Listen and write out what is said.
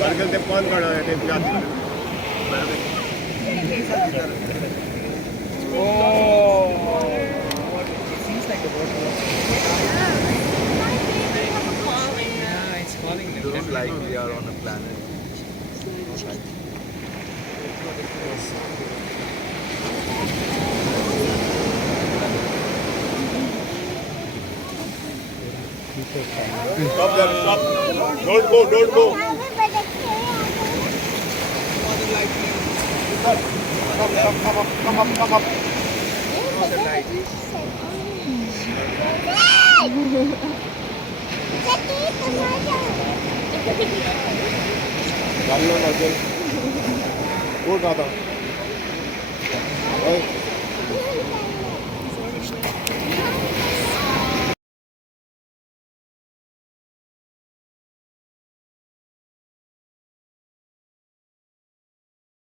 Burger ते कौन खड़ा है टेप याद It's calling them. Don't like we are on a planet. Don't like. Stop there, stop. Don't go, don't go. Come up, come up. डाल लो ना, वो कहाँ था?